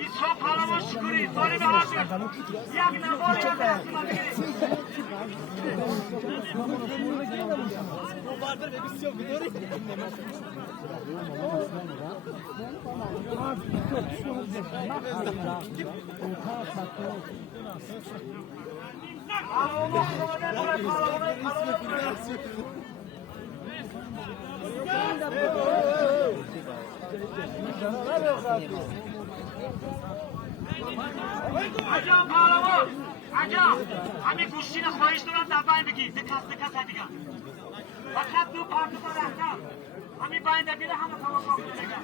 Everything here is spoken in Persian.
اسحاق پهلوان شکوری طالب حاضر یک نفر یک رفتمان عجب پهلوان عجب همین گوشتین خواهش دارم در بین بگیر دکت دیگه فقط دو پارتو با رفتم همین بین بگیره همه توقع کنه